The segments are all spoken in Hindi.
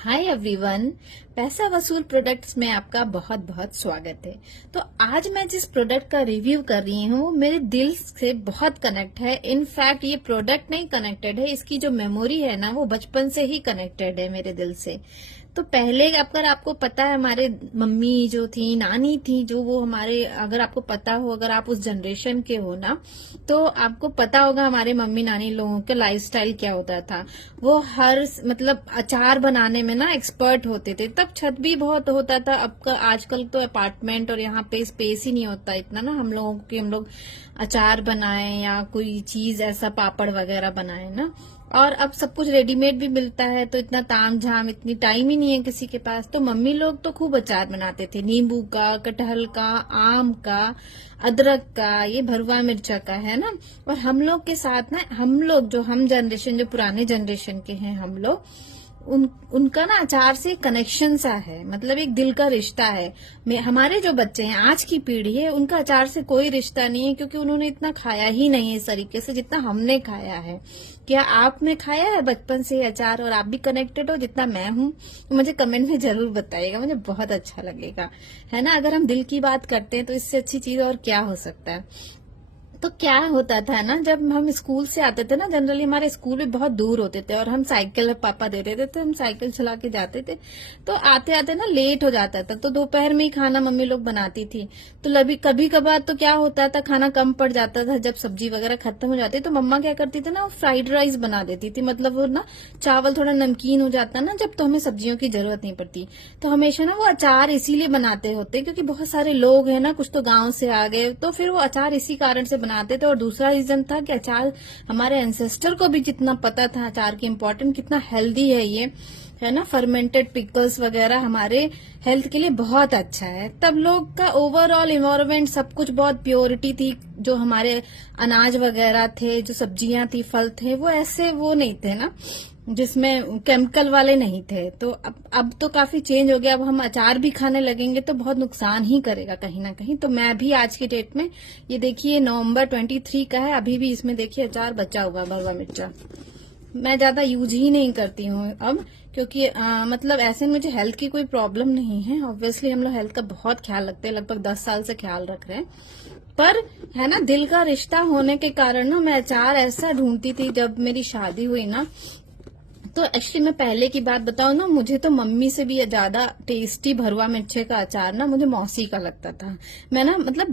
Hi everyone. पैसा वसूल प्रोडक्ट्स में आपका बहुत बहुत स्वागत है। तो आज मैं जिस प्रोडक्ट का रिव्यू कर रही हूँ वो मेरे दिल से बहुत कनेक्ट है। इनफैक्ट ये प्रोडक्ट नहीं कनेक्टेड है, इसकी जो मेमोरी है ना वो बचपन से ही कनेक्टेड है मेरे दिल से। तो पहले अगर आपको पता है, हमारे मम्मी जो थी, नानी थी जो, वो हमारे, अगर आपको पता हो, अगर आप उस जनरेशन के हो ना, तो आपको पता होगा हमारे मम्मी नानी लोगों का लाइफस्टाइल क्या होता था। वो हर मतलब अचार बनाने में ना एक्सपर्ट होते थे। तब छत भी बहुत होता था। अब का आजकल तो अपार्टमेंट और यहाँ पे स्पेस ही नहीं होता इतना ना हम लोगों की, हम लोग अचार बनाए या कोई चीज ऐसा पापड़ वगैरह बनाए ना। और अब सब कुछ रेडीमेड भी मिलता है, तो इतना ताम झाम, इतनी टाइम ही नहीं है किसी के पास। तो मम्मी लोग तो खूब अचार बनाते थे, नींबू का, कटहल का, आम का, अदरक का, ये भरवा मिर्चा का, है ना। और हम लोग के साथ ना, हम लोग जो, हम जनरेशन जो पुराने जनरेशन के हैं हम लोग, उनका ना अचार से कनेक्शन सा है, मतलब एक दिल का रिश्ता है। हमारे जो बच्चे हैं, आज की पीढ़ी है, उनका अचार से कोई रिश्ता नहीं है, क्योंकि उन्होंने इतना खाया ही नहीं है इस तरीके से जितना हमने खाया है। क्या आपने खाया है बचपन से अचार और आप भी कनेक्टेड हो जितना मैं हूँ? मुझे कमेंट में जरूर बताइएगा, मुझे बहुत अच्छा लगेगा, है ना। अगर हम दिल की बात करते हैं तो इससे अच्छी चीज और क्या हो सकता है। तो क्या होता था ना, जब हम स्कूल से आते थे ना, जनरली हमारे स्कूल भी बहुत दूर होते थे और हम साइकिल पापा देते थे, तो हम साइकिल चला के जाते थे। तो आते आते ना लेट हो जाता था, तो दोपहर में ही खाना मम्मी लोग बनाती थी। तो कभी कभार तो क्या होता था, खाना कम पड़ जाता था, जब सब्जी वगैरह खत्म हो जाती तो मम्मा क्या करती थी ना, वो फ्राइड राइस बना देती थी। मतलब वो ना चावल थोड़ा नमकीन हो जाता ना जब, तो हमें सब्जियों की जरूरत नहीं पड़ती। तो हमेशा ना वो अचार इसीलिए बनाते होते क्योंकि बहुत सारे लोग हैं ना, कुछ तो गांव से आ गए, तो फिर वो अचार इसी कारण से बनाते थे। और दूसरा रीजन था कि अचार, हमारे एंसेस्टर को भी जितना पता था अचार की इम्पोर्टेंट, कितना हेल्दी है ये, है ना। फर्मेंटेड पिकल्स वगैरह हमारे हेल्थ के लिए बहुत अच्छा है। तब लोग का ओवरऑल इन्वायरमेंट सब कुछ बहुत प्योरिटी थी। जो हमारे अनाज वगैरह थे, जो सब्जियां थी, फल थे, वो ऐसे वो नहीं थे ना, जिसमें केमिकल वाले नहीं थे। तो अब तो काफी चेंज हो गया। अब हम अचार भी खाने लगेंगे तो बहुत नुकसान ही करेगा कहीं ना कहीं। तो मैं भी आज की डेट में, ये देखिए नवंबर 23 का है, अभी भी इसमें देखिए अचार बचा हुआ, भरवा मिर्चा। मैं ज्यादा यूज ही नहीं करती हूँ अब, क्योंकि मतलब ऐसे मुझे हेल्थ की कोई प्रॉब्लम नहीं है। ऑब्वियसली हम लोग हेल्थ का बहुत ख्याल रखते हैं, लगभग 10 साल से ख्याल रख रहे हैं। पर है ना, दिल का रिश्ता होने के कारण ना मैं अचार ऐसा ढूंढती थी। जब मेरी शादी हुई ना, तो एक्चुअली मैं पहले की बात बताऊं ना, मुझे तो मम्मी से भी ज्यादा टेस्टी भरवा मिर्चे का अचार ना मुझे मौसी का लगता था। मैं ना, मतलब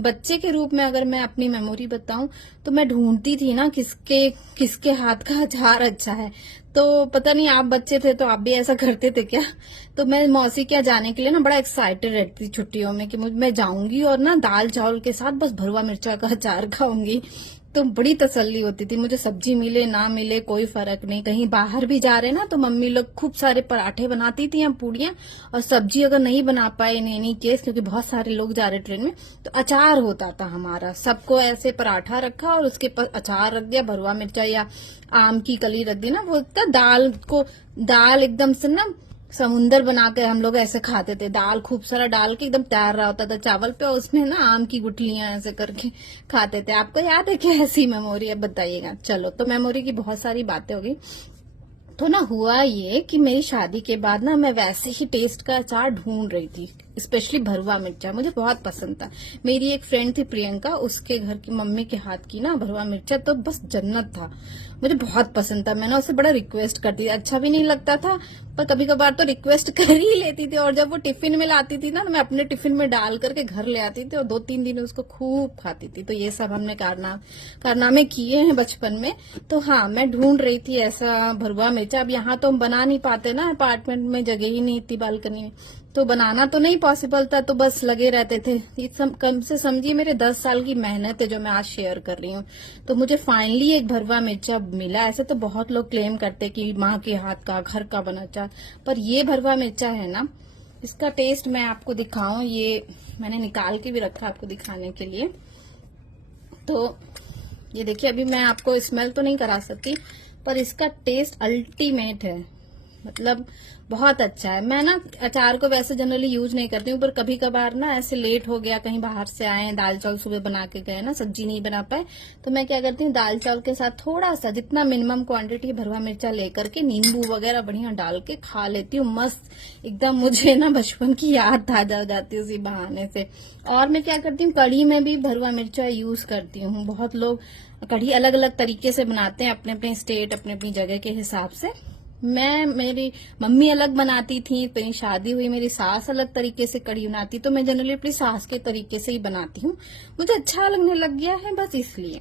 बच्चे के रूप में अगर मैं अपनी मेमोरी बताऊं, तो मैं ढूंढती थी ना किसके किसके हाथ का अचार अच्छा है। तो पता नहीं, आप बच्चे थे तो आप भी ऐसा करते थे क्या? तो मैं मौसी के यहाँ जाने के लिए ना बड़ा एक्साइटेड रहती थी छुट्टियों में, कि मैं जाऊंगी और ना दाल चावल के साथ बस भरवा मिर्चा का अचार खाऊंगी। तो बड़ी तसल्ली होती थी मुझे, सब्जी मिले ना मिले कोई फर्क नहीं। कहीं बाहर भी जा रहे ना, तो मम्मी लोग खूब सारे पराठे बनाती थी या पूड़ियां, और सब्जी अगर नहीं बना पाए इन एनी केस, क्योंकि बहुत सारे लोग जा रहे ट्रेन में, तो अचार होता था हमारा। सबको ऐसे पराठा रखा और उसके पर अचार रख दिया, भरवा मिर्चा या आम की कली रख दी ना, वो दाल एकदम से ना समुंदर बनाकर हम लोग ऐसे खाते थे। दाल खूब सारा डाल के एकदम तैयार रहा होता था चावल पे, और उसमें ना आम की गुठलियां ऐसे करके खाते थे। आपको याद है क्या ऐसी मेमोरी है? बताइएगा। चलो, तो मेमोरी की बहुत सारी बातें हो गई। तो ना हुआ ये कि मेरी शादी के बाद ना मैं वैसे ही टेस्ट का अचार ढूंढ रही थी, स्पेशली भरवा मिर्चा मुझे बहुत पसंद था। मेरी एक फ्रेंड थी प्रियंका, उसके घर की मम्मी के हाथ की ना भरवा मिर्चा तो बस जन्नत था, मुझे बहुत पसंद था। मैंने उससे बड़ा रिक्वेस्ट करती थी, अच्छा भी नहीं लगता था पर कभी कभार तो रिक्वेस्ट कर ही लेती थी। और जब वो टिफिन में लाती थी ना, तो मैं अपने टिफिन में डाल करके घर ले आती थी और 2-3 दिन उसको खूब खाती थी। तो ये सब हमने कारनामे किए हैं बचपन में। तो हाँ, मैं ढूंढ रही थी ऐसा भरवा मिर्चा। अब यहाँ तो हम बना नहीं पाते ना, अपार्टमेंट में जगह ही नहीं थी बालकनी में, तो बनाना तो नहीं पॉसिबल था, तो बस लगे रहते थे। ये कम से समझिए मेरे 10 साल की मेहनत है जो मैं आज शेयर कर रही हूँ। तो मुझे फाइनली एक भरवा मिर्चा मिला। ऐसे तो बहुत लोग क्लेम करते कि माँ के हाथ का, घर का बना अचार, पर ये भरवा मिर्चा है ना, इसका टेस्ट मैं आपको दिखाऊं, ये मैंने निकाल के भी रखा आपको दिखाने के लिए। तो ये देखिए, अभी मैं आपको स्मेल तो नहीं करा सकती, पर इसका टेस्ट अल्टीमेट है। मतलब बहुत अच्छा है। मैं ना अचार को वैसे जनरली यूज नहीं करती हूँ, पर कभी कभार ना ऐसे लेट हो गया, कहीं बाहर से आए, दाल चावल सुबह बना के गए ना, सब्जी नहीं बना पाए, तो मैं क्या करती हूँ, दाल चावल के साथ थोड़ा सा, जितना मिनिमम क्वांटिटी भरवा मिर्चा लेकर के नींबू वगैरह बढ़िया डाल के खा लेती हूँ। मस्त एकदम, मुझे ना बचपन की याद ताजा हो जाती है उसी बहाने से। और मैं क्या करती हूँ, कढ़ी में भी भरवा मिर्चा यूज करती हूँ। बहुत लोग कढ़ी अलग अलग तरीके से बनाते हैं, अपने अपने स्टेट, अपने अपनी जगह के हिसाब से। मेरी मम्मी अलग बनाती थी, मेरी शादी हुई, मेरी सास अलग तरीके से कढ़ी बनाती, तो मैं जनरली अपनी सास के तरीके से ही बनाती हूँ। मुझे अच्छा लगने लग गया है बस इसलिए।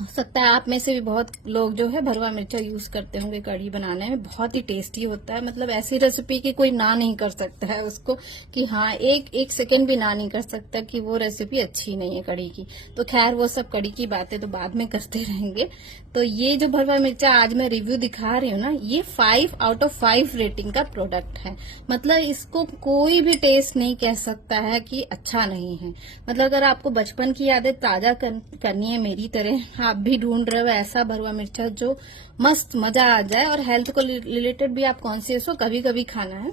हो सकता है आप में से भी बहुत लोग जो है भरवा मिर्चा यूज करते होंगे कढ़ी बनाने में, बहुत ही टेस्टी होता है। मतलब ऐसी रेसिपी की कोई ना नहीं कर सकता है उसको, कि हाँ एक सेकंड भी ना नहीं कर सकता कि वो रेसिपी अच्छी नहीं है कढ़ी की। तो खैर वो सब कढ़ी की बातें तो बाद में करते रहेंगे। तो ये जो भरवा मिर्चा आज मैं रिव्यू दिखा रही हूँ ना, ये 5 आउट ऑफ 5 रेटिंग का प्रोडक्ट है। मतलब इसको कोई भी टेस्ट नहीं कह सकता है कि अच्छा नहीं है। मतलब अगर आपको बचपन की यादें ताजा करनी है मेरी तरह, आप भी ढूंढ रहे हो ऐसा भरवा मिर्चा जो मस्त मजा आ जाए, और हेल्थ को रिलेटेड भी आप कॉन्शियस हो, कभी कभी खाना है,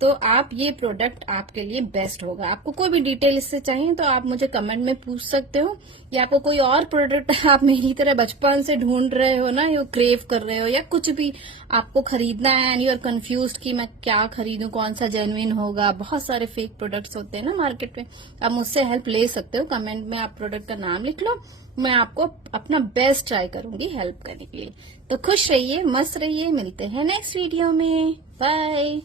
तो आप ये प्रोडक्ट आपके लिए बेस्ट होगा। आपको कोई भी डिटेल इससे चाहिए तो आप मुझे कमेंट में पूछ सकते हो, या आपको कोई और प्रोडक्ट आप मेरी तरह बचपन से ढूंढ रहे हो ना, या क्रेव कर रहे हो, या कुछ भी आपको खरीदना है एंड यू आर कंफ्यूज्ड कि मैं क्या खरीदूं, कौन सा जेन्युइन होगा। बहुत सारे फेक प्रोडक्ट्स होते हैं ना मार्केट में, आप मुझसे हेल्प ले सकते हो। कमेंट में आप प्रोडक्ट का नाम लिख लो, मैं आपको अपना बेस्ट ट्राई करूंगी हेल्प करने के लिए। तो खुश रहिए, मस्त रहिए, मिलते हैं नेक्स्ट वीडियो में। बाय।